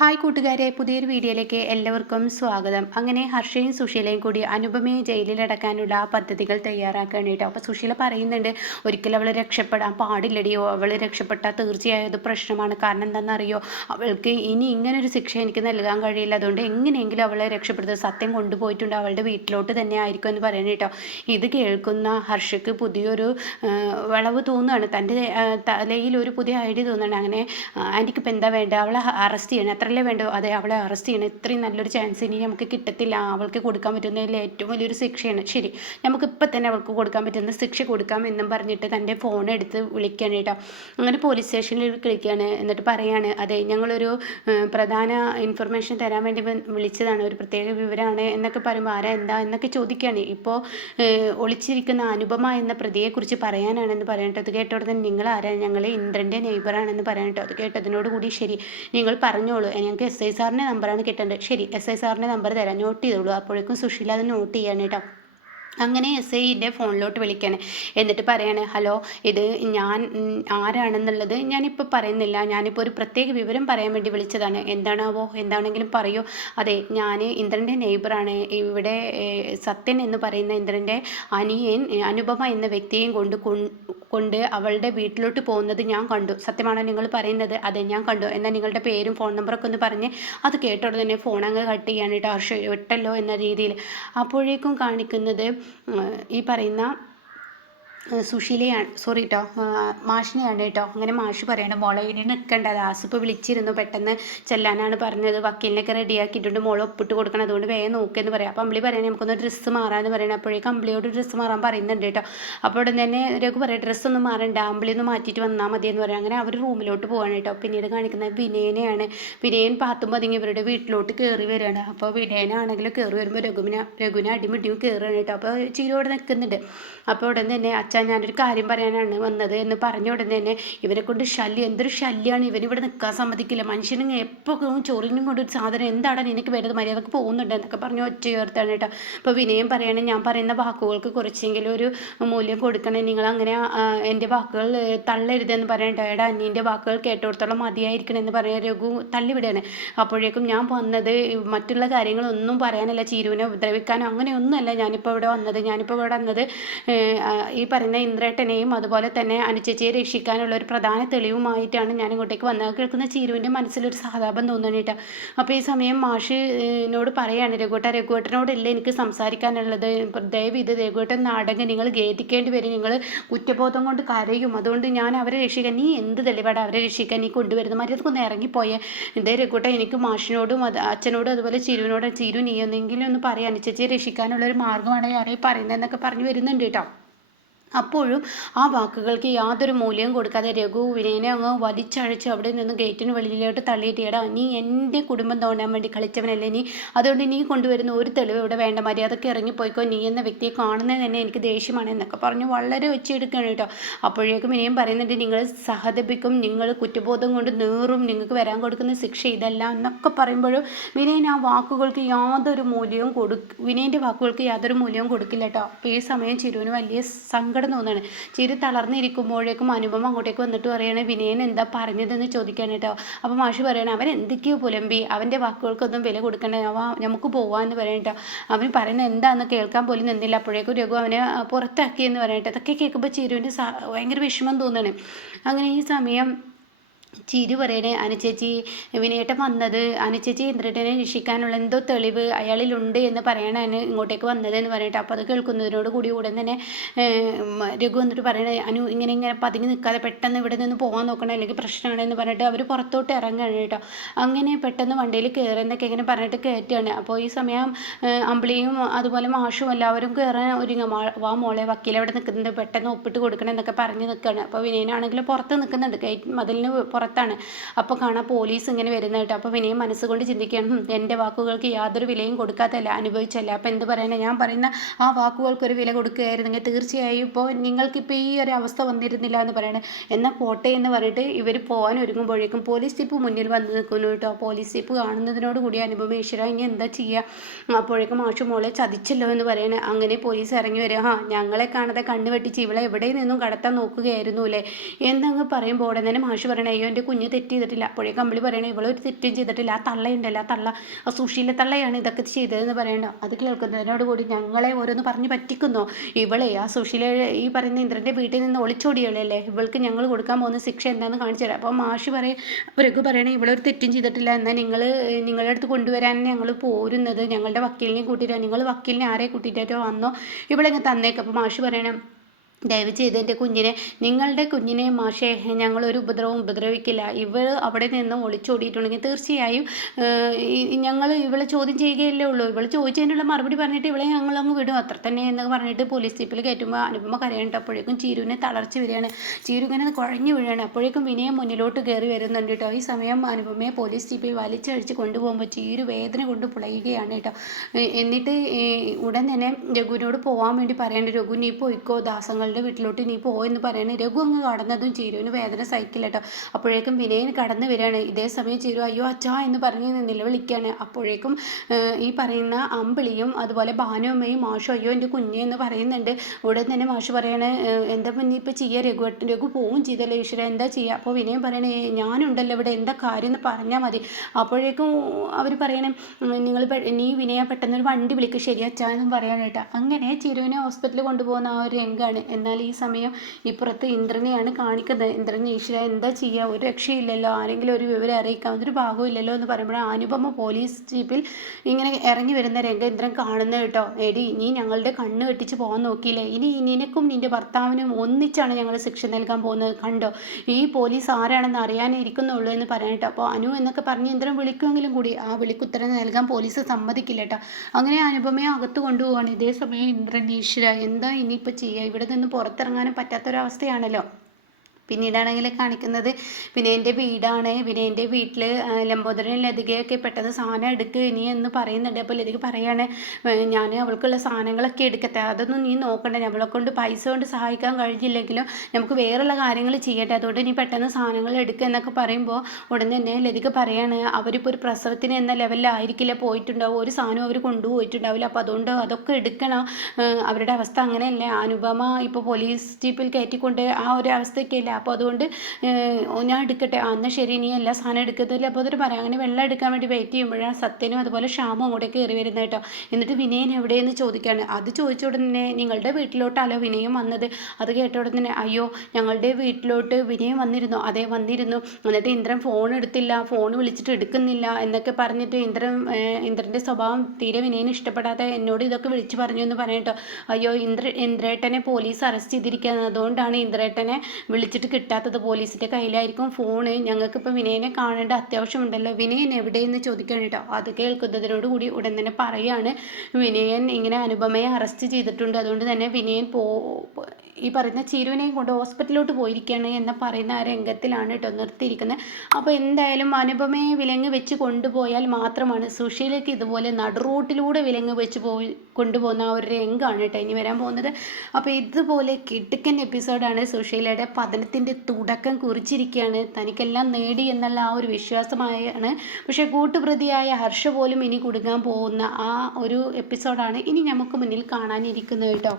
Hi കൂട്ടുകാരെ പുതിയൊരു വീഡിയോയിലേക്ക് എല്ലാവർക്കും സ്വാഗതം. അങ്ങനെ ഹർഷയും സുശീലയും കൂടി അനുപമയെ ജയിലിലടക്കാനുള്ള പദ്ധതികൾ തയ്യാറാക്കുകയാണ് അപ്പോൾ സുശീല പറയുന്നുണ്ട് ഒരിക്കലും അവൾ രക്ഷപ്പെടാൻ പാടില്ലടിയോ അവൾ രക്ഷപ്പെട്ടാൽ തീർച്ചയായും അത് പ്രശ്നമാണ്. കാരണം എന്താണെന്നറിയോ? അവൾക്ക് ഇനി ഇങ്ങനൊരു ശിക്ഷ എനിക്ക് നൽകാൻ കഴിയില്ല. അതുകൊണ്ട് എങ്ങനെയെങ്കിലും അവളെ രക്ഷപ്പെടുത്തുക സത്യം കൊണ്ടുപോയിട്ടുണ്ട്. അവളുടെ വീട്ടിലോട്ട് തന്നെ ആയിരിക്കും എന്ന് പറയുന്നത് കേട്ടോ ഇത് കേൾക്കുന്ന ഹർഷയ്ക്ക് പുതിയൊരു വളവ് തോന്നുകയാണ്. തന്റെ തലയിൽ ഒരു പുതിയ ഐഡിയ തോന്നുകയാണ്. അങ്ങനെ ആന്റിക്ക് ഇപ്പം എന്താ വേണ്ടത് അവളെ അറസ്റ്റ് ചെയ്യണം. അത്രയല്ലേ വേണ്ടോ അതെ അവളെ അറസ്റ്റ് ചെയ്യണം. ഇത്രയും നല്ലൊരു ചാൻസ് ഇനി നമുക്ക് കിട്ടത്തില്ല. അവൾക്ക് കൊടുക്കാൻ പറ്റുന്നതിൽ ഏറ്റവും വലിയൊരു ശിക്ഷയാണ്. ശരി നമുക്ക് ഇപ്പം തന്നെ അവൾക്ക് കൊടുക്കാൻ പറ്റുന്ന ശിക്ഷ കൊടുക്കാം എന്നും പറഞ്ഞിട്ട് തന്റെ ഫോൺ എടുത്ത് വിളിക്കുകയാണ് കേട്ടോ. അങ്ങനെ പോലീസ് സ്റ്റേഷനിൽ വിളിക്കുകയാണ്. എന്നിട്ട് പറയാണ് അതെ ഞങ്ങളൊരു പ്രധാന ഇൻഫർമേഷൻ തരാൻ വേണ്ടി വിളിച്ചതാണ്. ഒരു പ്രത്യേക വിവരമാണ്. എന്നൊക്കെ പറയുമ്പോൾ ആരാ? എന്താ? എന്നൊക്കെ ചോദിക്കുകയാണ്. ഇപ്പോൾ ഒളിച്ചിരിക്കുന്ന അനുപമ എന്ന പ്രതിയെക്കുറിച്ച് പറയാനാണെന്ന് പറയട്ടെ അത് കേട്ടോടെ തന്നെ നിങ്ങൾ ആരാ? ഞങ്ങൾ ഇന്ദ്രന്റെ നെയ്ബറാണെന്ന് പറയട്ടോ അത് കേട്ടതിനോട് കൂടി ശരി നിങ്ങൾ പറഞ്ഞോളൂ. ഞങ്ങൾക്ക് എസ് ഐ സാറിന്റെ നമ്പറാണ് കിട്ടേണ്ടത് ശരി എസ് ഐ സാറിന്റെ നമ്പർ തരാം. നോട്ട് ചെയ്തോളൂ. അപ്പോഴേക്കും സുശീല അത് നോട്ട് ചെയ്യാണ് കേട്ടോ അങ്ങനെ എസ് ഐന്റെ ഫോണിലോട്ട് വിളിക്കാണ്. എന്നിട്ട് പറയണേ ഹലോ ഇത് ഞാൻ ആരാണെന്നുള്ളത് ഞാനിപ്പോൾ പറയുന്നില്ല. ഞാനിപ്പോൾ ഒരു പ്രത്യേക വിവരം പറയാൻ വേണ്ടി വിളിച്ചതാണ്. എന്താണാവോ? എന്താണെങ്കിലും പറയൂ. അതെ ഞാൻ ഇന്ദ്രന്റെ നെയ്ബറാണ് ഇവിടെ സത്യൻ എന്ന് പറയുന്ന ഇന്ദ്രന്റെ അനിയൻ അനുപമ എന്ന വ്യക്തിയെയും കൊണ്ട് കൊണ്ട് അവളുടെ വീട്ടിലോട്ട് പോകുന്നത് ഞാൻ കണ്ടു. സത്യമാണോ നിങ്ങൾ പറയുന്നത്? അതെ ഞാൻ കണ്ടു. എന്നാൽ നിങ്ങളുടെ പേരും ഫോൺ നമ്പറൊക്കെ ഒന്ന് പറഞ്ഞ് അത് കേട്ടോടെ തന്നെ ഫോൺ അങ്ങ് കട്ട് ചെയ്യാനായിട്ട് ഹർഷ വിട്ടല്ലോ എന്ന രീതിയിൽ. അപ്പോഴേക്കും കാണിക്കുന്നത് ഈ പറയുന്ന സുശീലയാണ് സോറി കേട്ടോ മാഷിനെയാണ് കേട്ടോ അങ്ങനെ മാഷ് പറയണം മോളെ ഇനി നിൽക്കണ്ട ദാസ് ഇപ്പോൾ വിളിച്ചിരുന്നു പെട്ടെന്ന് ചെല്ലാനാണ് പറഞ്ഞത്. വക്കീലിനൊക്കെ റെഡിയാക്കിയിട്ടുണ്ട് മോളെ ഒപ്പിട്ട് കൊടുക്കണം. അതുകൊണ്ട് വേഗം നോക്കിയെന്ന് പറയാം. അപ്പോൾ അമ്പിളി പറയണേ നമുക്കൊന്ന് ഡ്രസ്സ് മാറാമെന്ന് പറയണം. അപ്പോഴേക്കും അമ്പിളിയോട് ഡ്രസ്സ് മാറാൻ പറയുന്നുണ്ട് കേട്ടോ അപ്പോൾ ഉടൻ തന്നെ രഘു പറയാം ഡ്രസ്സ് ഒന്നും മാറണ്ട. അമ്പിളി ഒന്ന് മാറ്റിയിട്ട് വന്നാൽ മതി എന്ന് പറയാം. അങ്ങനെ അവർ റൂമിലോട്ട് പോവാണ് കേട്ടോ പിന്നീട് കാണിക്കുന്നത് വിനയനെയാണ്. വിനയൻ പാത്തും പതുങ്ങി ഇവരുടെ വീട്ടിലോട്ട് കയറി വരികയാണ് അപ്പോൾ വിനയനാണെങ്കിലും കയറി വരുമ്പോൾ രഘുവിനെ രഘുവിനെ അടിമുടിയും കയറുകയാണ് കേട്ടോ അപ്പോൾ ചീരോടെ നിൽക്കുന്നുണ്ട് അപ്പോൾ ഉടൻ തന്നെ അച്ഛാ ഞാനൊരു കാര്യം പറയാനാണ് വന്നത് എന്ന് പറഞ്ഞ ഉടൻ തന്നെ ഇവരെ കൊണ്ട് ശല്യം എന്തൊരു ശല്യമാണ് ഇവനിവിടെ നിൽക്കാൻ സമ്മതിക്കില്ല. മനുഷ്യനും എപ്പോഴും ചോറിനും കൊണ്ട് ഒരു സാധനം എന്താണ് നിനക്ക് വരുന്നത് മര്യാദയ്ക്ക് പോകുന്നുണ്ട് എന്നൊക്കെ പറഞ്ഞ് ഒറ്റ ചേർത്താണ് കേട്ടോ. അപ്പോൾ വിനയം പറയണേ ഞാൻ പറയുന്ന വാക്കുകൾക്ക് കുറച്ചെങ്കിലും ഒരു മൂല്യം കൊടുക്കണേ. നിങ്ങൾ അങ്ങനെ എന്റെ വാക്കുകൾ തള്ളരുതെന്ന് പറയണ്ട. ഏടാ അന്നീന്റെ വാക്കുകൾ കേട്ടോടത്തോളം മതിയായിരിക്കണം എന്ന് പറയാൻ രഘു തള്ളിവിടുകയാണ്. അപ്പോഴേക്കും ഞാൻ വന്നത് മറ്റുള്ള കാര്യങ്ങളൊന്നും പറയാനല്ല. ചീരുവിനെ ഉപദ്രവിക്കാനോ അങ്ങനെയൊന്നുമല്ല ഞാനിപ്പോൾ ഇവിടെ വന്നത്. ഞാനിപ്പോൾ ഇവിടെ വന്നത് ഈ പറയുന്ന ഇന്ദ്രേട്ടനെയും അതുപോലെ തന്നെ അനുചേച്ചിയെ രക്ഷിക്കാനുള്ള ഒരു പ്രധാന തെളിവുമായിട്ടാണ് ഞാൻ ഇങ്ങോട്ടേക്ക് വന്നത്. കേൾക്കുന്ന ചീരുവിന്റെ മനസ്സിലൊരു സഹതാപം തോന്നണേട്ടാ അപ്പോൾ ഈ സമയം മാഷിനോട് പറയാണ് രഘുവേട്ട രഘുവേട്ടനോടല്ല എനിക്ക് സംസാരിക്കാനുള്ളത്? ദയവീത് രഘുവേട്ടൻ നാടകം നിങ്ങൾ ഖേദിക്കേണ്ടി വരും. നിങ്ങൾ കുറ്റബോധം കൊണ്ട് കരയും. അതുകൊണ്ട് ഞാൻ അവരെ രക്ഷിക്കാൻ നീ എന്ത് തെളിവാടാ അവരെ രക്ഷിക്കാൻ? നീ കൊണ്ടുവരുന്നത് മര്യാദക്കൊന്ന് ഇറങ്ങിപ്പോയേ. ഇതേ രഘുവേട്ട എനിക്ക് മാഷിനോടും അച്ഛനോടും അതുപോലെ ചിരുവിനോടും ചിരു നീ എന്തെങ്കിലും ഒന്ന് പറയാൻ ചേച്ചിയെ രക്ഷിക്കാനുള്ള ഒരു മാർഗമാണ് ആരെയും പറയുന്നതെന്നൊക്കെ പറഞ്ഞു വരുന്നുണ്ട് കേട്ടോ. അപ്പോഴും ആ വാക്കുകൾക്ക് യാതൊരു മൂല്യവും കൊടുക്കാതെ രഘു വിനയനെ അങ്ങ് വലിച്ചഴച്ച് അവിടെ നിന്ന് ഗേറ്റിന് വെളിയിലോട്ട് തള്ളിയിട്ട് എടാ നീ എന്റെ കുടുംബം തോണ്ടാൻ വേണ്ടി കളിച്ചവനല്ലേ നീ? അതുകൊണ്ട് നീ കൊണ്ടുവരുന്ന ഒരു തെളിവ് ഇവിടെ വേണ്ട മര്യാദയ്ക്ക് ഇറങ്ങിപ്പോയിക്കോ. നീ എന്ന വ്യക്തിയെ കാണുന്നത് തന്നെ എനിക്ക് ദേഷ്യമാണ് എന്നൊക്കെ പറഞ്ഞ് വളരെ വെച്ചെടുക്കുകയാണ് കേട്ടോ. അപ്പോഴേക്കും വിനയം പറയുന്നുണ്ട് നിങ്ങൾ സഹതപിക്കും നിങ്ങൾ കുറ്റബോധം കൊണ്ട് നീറും നിങ്ങൾക്ക് വരാൻ കൊടുക്കുന്ന ശിക്ഷ ഇതല്ല എന്നൊക്കെ പറയുമ്പോഴും വിനയൻ ആ വാക്കുകൾക്ക് യാതൊരു മൂല്യവും കൊടു വിനയന്റെ വാക്കുകൾക്ക് യാതൊരു മൂല്യവും കൊടുക്കില്ല കേട്ടോ. അപ്പോൾ ഈ സമയം ചിരുവിന് വലിയ സങ്കടം തോന്നുകയാണ്. ചിരി തളർന്നിരിക്കുമ്പോഴേക്കും അനുപമ അങ്ങോട്ടേക്ക് വന്നിട്ട് പറയണേ വിനയൻ എന്താ പറഞ്ഞതെന്ന് ചോദിക്കാൻ കേട്ടോ. അപ്പോൾ മാഷി പറയണേ അവൻ എന്തൊക്കെയോ പുലമ്പി അവന്റെ വാക്കുകൾക്കൊന്നും വില കൊടുക്കണ്ടേ നമുക്ക് പോവാമെന്ന് പറയട്ടോ അവൻ പറയുന്നത് എന്താണെന്ന് കേൾക്കാൻ പോലും നിന്നില്ല. അപ്പോഴേക്കും രഘു അവനെ പുറത്താക്കിയെന്ന് പറയട്ടെ അതൊക്കെ കേൾക്കുമ്പോൾ ചിരുവിന്റെ ഭയങ്കര വിഷമം തോന്നുകയാണ്. അങ്ങനെ ഈ സമയം ചിരി പറയണേ അനുചേച്ചി വിനയേട്ടൻ വന്നത്. അനുചേച്ചി ഇന്ദ്രേട്ടനെ രക്ഷിക്കാനുള്ള എന്തോ തെളിവ് അയാളിലുണ്ട് എന്ന് പറയണാണ് ഇങ്ങോട്ടേക്ക് വന്നത് എന്ന് പറഞ്ഞിട്ട് അപ്പോൾ അത് കേൾക്കുന്നതിനോട് കൂടി ഉടൻ തന്നെ രഘു വന്നിട്ട് പറയണേ അനു ഇങ്ങനെ ഇങ്ങനെ പതുങ്ങി നിൽക്കാതെ പെട്ടെന്ന് ഇവിടെ നിന്ന് പോകാൻ നോക്കണം അല്ലെങ്കിൽ പ്രശ്നമാണ് എന്ന് പറഞ്ഞിട്ട് അവർ പുറത്തോട്ട് ഇറങ്ങുകയാണ് കേട്ടോ. അങ്ങനെ പെട്ടെന്ന് വണ്ടിയിൽ കയറുന്നൊക്കെ ഇങ്ങനെ പറഞ്ഞിട്ട് കയറ്റുകയാണ്. അപ്പോൾ ഈ സമയം അമ്പിളിയും അതുപോലെ മാഷും എല്ലാവരും കയറാൻ ഒരുങ്ങ വാ മോളെ വക്കീൽ അവിടെ നിൽക്കുന്നുണ്ട്? പെട്ടെന്ന് ഒപ്പിട്ട് കൊടുക്കണം എന്നൊക്കെ പറഞ്ഞ് നിൽക്കുകയാണ്. അപ്പോൾ വിനയനാണെങ്കിൽ പുറത്ത് നിൽക്കുന്നുണ്ട്. ഗേറ്റ് മതിലിന് പുറത്താണ്. അപ്പോൾ കാണാം പോലീസ് ഇങ്ങനെ വരുന്നതായിട്ട്. അപ്പോൾ വിനയം മനസ്സുകൊണ്ട് ചിന്തിക്കുകയാണ് "ഹും, എന്റെ വാക്കുകൾക്ക് യാതൊരു വിലയും കൊടുക്കാത്തല്ല അനുഭവിച്ചല്ല അപ്പോൾ എന്ത് പറയുന്നത് ഞാൻ പറയുന്ന ആ വാക്കുകൾക്ക് ഒരു വില കൊടുക്കുകയായിരുന്നെങ്കിൽ തീർച്ചയായും ഇപ്പോൾ നിങ്ങൾക്കിപ്പോൾ ഈ ഒരു അവസ്ഥ വന്നിരുന്നില്ല എന്ന് പറയണത് എന്നാൽ പോട്ടെ എന്ന് പറഞ്ഞിട്ട് ഇവർ പോകാൻ ഒരുങ്ങുമ്പോഴേക്കും പോലീസ് ജീപ്പ് മുന്നിൽ വന്ന് നിൽക്കുന്നു കേട്ടോ. പോലീസ് ജീപ്പ് കാണുന്നതിനോട് കൂടി അനുപമ ഈശ്വര ഇനി എന്താ ചെയ്യുക അപ്പോഴേക്കും മാഷു മോളെ ചതിച്ചല്ലോ എന്ന് പറയണേ. അങ്ങനെ പോലീസ് ഇറങ്ങി വരിക ആ ഞങ്ങളെ കാണാതെ കണ്ണുവെട്ടിച്ച് ഇവളെ എവിടെ നിന്നും കടത്താൻ നോക്കുകയായിരുന്നു അല്ലേ? എന്നങ്ങ് പറയുമ്പോൾ ഉടനെ മാഷു പറയണേ അയ്യോ എന്റെ കുഞ്ഞ് തെറ്റ് ചെയ്തിട്ടില്ല. അപ്പോഴേ കമ്പിളി പറയണേ ഇവളൊരു തെറ്റും ചെയ്തിട്ടില്ല. ആ തള്ളയുണ്ടല്ലോ ആ തള്ള ആ സുശീല തള്ളയാണ് ഇതൊക്കെ ചെയ്തതെന്ന് പറയണ്ട അത് കേൾക്കുന്നതിനോട് കൂടി ഞങ്ങളെ ഓരോന്ന് പറഞ്ഞ് പറ്റിക്കുന്നോ. ഇവളെ ആ സുശീല ഈ പറയുന്ന ഇന്ദ്രന്റെ വീട്ടിൽ നിന്ന് ഒളിച്ചോടിയല്ലേ ഇവൾക്ക് ഞങ്ങൾ കൊടുക്കാൻ പോകുന്ന ശിക്ഷ എന്താണെന്ന് കാണിച്ചു തരാം. അപ്പോൾ മാഷി പറയും അവരൊക്കെ പറയണേ ഇവളൊരു തെറ്റും ചെയ്തിട്ടില്ല. എന്നാൽ നിങ്ങൾ നിങ്ങളുടെ അടുത്ത് കൊണ്ടുവരാൻ ഞങ്ങൾ പോരുന്നത് ഞങ്ങളുടെ വക്കീലിനെ കൂട്ടിയിട്ടാണ് നിങ്ങൾ വക്കീലിനെ ആരെ കൂട്ടിയിട്ടോ വന്നോ? ഇവളെങ്ങനെ തന്നേക്ക്. അപ്പോൾ മാഷി പറയണം ദയവ് ചെയ്ത് എന്റെ കുഞ്ഞിനെ നിങ്ങളുടെ കുഞ്ഞിനെ മാഷേ ഞങ്ങളൊരു ഉപദ്രവം ഉപദ്രവിക്കില്ല. ഇവൾ അവിടെ നിന്ന് ഒളിച്ചോടിയിട്ടുണ്ടെങ്കിൽ തീർച്ചയായും ഞങ്ങൾ ഇവളെ ചോദ്യം ചെയ്യുകയല്ലേ ഉള്ളൂ. ഇവൾ ചോദിച്ചതിനുള്ള മറുപടി പറഞ്ഞിട്ട് ഇവളെ ഞങ്ങളങ്ങ് വിടും. അത്ര തന്നെ എന്ന് പറഞ്ഞിട്ട് പോലീസ് ജീപ്പിൽ കയറ്റുമ്പോൾ അനുപമ കരയണ്ടപ്പോഴേക്കും ചീരുവിനെ തളർച്ച വരികയാണ് ചീരു ഇങ്ങനെ കുഴഞ്ഞു വീഴാണ് അപ്പോഴേക്കും വിനയം മുന്നിലോട്ട് കയറി വരുന്നുണ്ട് കേട്ടോ. ഈ സമയം അനുപമയെ പോലീസ് ജീപ്പിൽ വലിച്ചഴിച്ച് കൊണ്ടുപോകുമ്പോൾ ചീരു വേദന കൊണ്ട് പുളയുകയാണ് കേട്ടോ. എന്നിട്ട് ഉടൻ തന്നെ രഘുവിനോട് പോകാൻ വേണ്ടി പറയേണ്ട രഘു നീ പോയിക്കോ. ദാസങ്ങൾ അവളുടെ വീട്ടിലോട്ട് ഇനി പോയെന്ന് പറയണേ. രഘു അങ്ങ് കടന്നതും ചീരുവിന് വേദന സഹിക്കില്ല കേട്ടോ. അപ്പോഴേക്കും വിനയൻ കടന്നു വരികയാണ്. ഇതേ സമയം ചീരു അയ്യോ അച്ഛാ എന്ന് പറഞ്ഞ് നിലവിളിക്കുകയാണ്. അപ്പോഴേക്കും ഈ പറയുന്ന അമ്പിളിയും അതുപോലെ ഭാനുമ്മയും മാഷു അയ്യോ എന്റെ കുഞ്ഞ് എന്ന് പറയുന്നുണ്ട്. ഉടൻ തന്നെ മാഷ് പറയണേ എന്താ പിന്നെ ഇപ്പോൾ ചെയ്യുക രഘു രഘു പോവും ചെയ്തല്ലോ ഈശ്വര എന്താ ചെയ്യുക അപ്പോൾ വിനയം പറയണേ ഞാനുണ്ടല്ലോ ഇവിടെ എന്താ കാര്യം എന്ന് പറഞ്ഞാൽ മതി. അപ്പോഴേക്കും അവർ പറയണേ നിങ്ങൾ നീ വിനയ പെട്ടെന്ന് ഒരു വണ്ടി വിളിക്കുക ശരി അച്ഛാ എന്നും പറയാൻ കേട്ടോ. അങ്ങനെ ചിരുവിനെ ഹോസ്പിറ്റലിൽ കൊണ്ടുപോകുന്ന ആ ഒരു രംഗമാണ് എന്നാൽ ഈ സമയം ഇപ്പുറത്ത് ഇന്ദ്രനെയാണ് കാണിക്കുന്നത്. ഇന്ദ്രൻ ഈശ്വര എന്താ ചെയ്യുക ഒരു രക്ഷയില്ലല്ലോ. ആരെങ്കിലും ഒരു വിവരം അറിയിക്കാം. അതൊരു ഭാഗവും ഇല്ലല്ലോ എന്ന് പറയുമ്പോൾ അനുപമ പോലീസ് ജീപ്പിൽ ഇങ്ങനെ ഇറങ്ങി വരുന്ന രംഗം ഇന്ദ്രൻ കാണുന്നത് കേട്ടോ. എടി നീ ഞങ്ങളുടെ കണ്ണ് വെട്ടിച്ച് പോകാൻ നോക്കിയില്ലേ? ഇനി നിനക്കും നിന്റെ ഭർത്താവിനും ഒന്നിച്ചാണ് ഞങ്ങൾ ശിക്ഷ നൽകാൻ പോകുന്നത്. കണ്ടോ? ഈ പോലീസ് ആരാണെന്ന് അറിയാനേ ഇരിക്കുന്നുള്ളൂ എന്ന് പറയാനിട്ടോ അപ്പോൾ അനു എന്നൊക്കെ പറഞ്ഞ് ഇന്ദ്രൻ വിളിക്കുമെങ്കിലും കൂടി ആ വിളിക്കുത്തരം നൽകാൻ പോലീസ് സമ്മതിക്കില്ല കേട്ടോ. അങ്ങനെ അനുപമയെ അകത്ത് കൊണ്ടുപോവാണ്. ഇതേ സമയം ഇന്ദ്രൻ ഈശ്വര എന്താ ഇനിയിപ്പോൾ ചെയ്യുക ഇവിടെ നിന്ന് പുറത്തിറങ്ങാനും പറ്റാത്തൊരവസ്ഥയാണല്ലോ. പിന്നീടാണെങ്കിൽ കാണിക്കുന്നത് വിനയന്റെ വീടാണ്. വിനയന്റെ വീട്ടിൽ ലംബോദരൻ ലതികയൊക്കെ പെട്ടെന്ന് സാധനം എടുക്കുക ഇനി എന്ന് പറയുന്നുണ്ട്. അപ്പോൾ ലതിക പറയാണ് ഞാൻ അവൾക്കുള്ള സാധനങ്ങളൊക്കെ എടുക്കട്ടെ. അതൊന്നും നീ നോക്കണ്ട. നമ്മളെ കൊണ്ട് പൈസ കൊണ്ട് സഹായിക്കാൻ കഴിഞ്ഞില്ലെങ്കിലും നമുക്ക് വേറെയുള്ള കാര്യങ്ങൾ ചെയ്യട്ടെ. അതുകൊണ്ട് നീ പെട്ടെന്ന് സാധനങ്ങൾ എടുക്കുക എന്നൊക്കെ പറയുമ്പോൾ ഉടൻ തന്നെ ലതിക പറയാണ് അവരിപ്പോൾ ഒരു പ്രസവത്തിന് എന്ന ലെവലിലായിരിക്കില്ല. പോയിട്ടുണ്ടാവും. ഒരു സാധനം അവർ കൊണ്ടുപോയിട്ടുണ്ടാവില്ല. അപ്പോൾ അതുകൊണ്ട് അതൊക്കെ എടുക്കണം. അവരുടെ അവസ്ഥ അങ്ങനെയല്ലേ. അനുപമ ഇപ്പോൾ പോലീസ് ജീപ്പിൽ കയറ്റിക്കൊണ്ട് ആ ഒരു അവസ്ഥയൊക്കെ അപ്പോൾ അതുകൊണ്ട് ഞാൻ എടുക്കട്ടെ. എന്നാൽ ശരി ഇനി എല്ലാ സാധനം എടുക്കത്തില്ല. അപ്പോൾ അതൊരു പറയാം. അങ്ങനെ വെള്ളം എടുക്കാൻ വേണ്ടി വെയിറ്റ് ചെയ്യുമ്പോഴാണ് സത്യനും അതുപോലെ ക്ഷാമും കൂടെ കയറി വരുന്നത് കേട്ടോ. എന്നിട്ട് വിനയൻ എവിടെയെന്ന് ചോദിക്കുകയാണ് അത് ചോദിച്ച ഉടനെ നിങ്ങളുടെ വീട്ടിലോട്ടല്ലോ വിനയം വന്നത്? അത് കേട്ട ഉടനെ അയ്യോ ഞങ്ങളുടെ വീട്ടിലോട്ട് വിനയം വന്നിരുന്നു. അതേ വന്നിരുന്നു. എന്നിട്ട് ഇന്ദ്രൻ ഫോൺ എടുത്തില്ല. ഫോൺ വിളിച്ചിട്ട് എടുക്കുന്നില്ല എന്നൊക്കെ പറഞ്ഞിട്ട് ഇന്ദ്രൻ ഇന്ദ്രന്റെ സ്വഭാവം തീരെ വിനയന് ഇഷ്ടപ്പെടാതെ എന്നോട് ഇതൊക്കെ വിളിച്ചു പറഞ്ഞു എന്ന് പറയട്ടോ അയ്യോ ഇന്ദ്ര ഇന്ദ്രേട്ടനെ പോലീസ് അറസ്റ്റ് ചെയ്തിരിക്കുന്നത് അതുകൊണ്ടാണ് ഇന്ദ്രേട്ടനെ വിളിച്ചിട്ട് കിട്ടാത്തത് പോലീസിന്റെ കയ്യിലായിരിക്കും ഫോണ്. ഞങ്ങൾക്കിപ്പോൾ വിനയനെ കാണേണ്ട അത്യാവശ്യമുണ്ടല്ലോ വിനയൻ എവിടെയെന്ന് ചോദിക്കാൻ കേട്ടോ. അത് കേൾക്കുന്നതിനോട് കൂടി ഉടൻ തന്നെ പറയാണ്. വിനയൻ ഇങ്ങനെ അനുപമയെ അറസ്റ്റ് ചെയ്തിട്ടുണ്ട്. അതുകൊണ്ട് തന്നെ വിനയൻ പോ ഈ പറയുന്ന ചിരുവിനെയും കൊണ്ട് ഹോസ്പിറ്റലിലോട്ട് പോയിരിക്കുകയാണ് എന്ന് പറയുന്ന ആ രംഗത്തിലാണ് കേട്ടോ നിർത്തിയിരിക്കുന്നത്. അപ്പോൾ എന്തായാലും അനുപമയെ വിലങ്ങ് വെച്ച് കൊണ്ടുപോയാൽ മാത്രമാണ് സുഷീലേക്ക് ഇതുപോലെ നടുറൂട്ടിലൂടെ വിലങ്ങ് വെച്ച് പോയി കൊണ്ടുപോകുന്ന ആ ഒരു രംഗമാണ് കേട്ടോ ഇനി വരാൻ പോകുന്നത്. അപ്പോൾ ഇതുപോലെ കിടുക്കൻ എപ്പിസോഡാണ് സുഷീലയുടെ പതനത്തിന്റെ തുടക്കം കുറിച്ചിരിക്കുകയാണ്. തനിക്കെല്ലാം നേടി എന്നുള്ള ആ ഒരു വിശ്വാസമായാണ്. പക്ഷേ കൂട്ടുപ്രതിയായ ഹർഷ പോലും ഇനി കൊടുക്കാൻ പോകുന്ന ആ ഒരു എപ്പിസോഡാണ് ഇനി നമുക്ക് മുന്നിൽ കാണാനിരിക്കുന്നത് കേട്ടോ.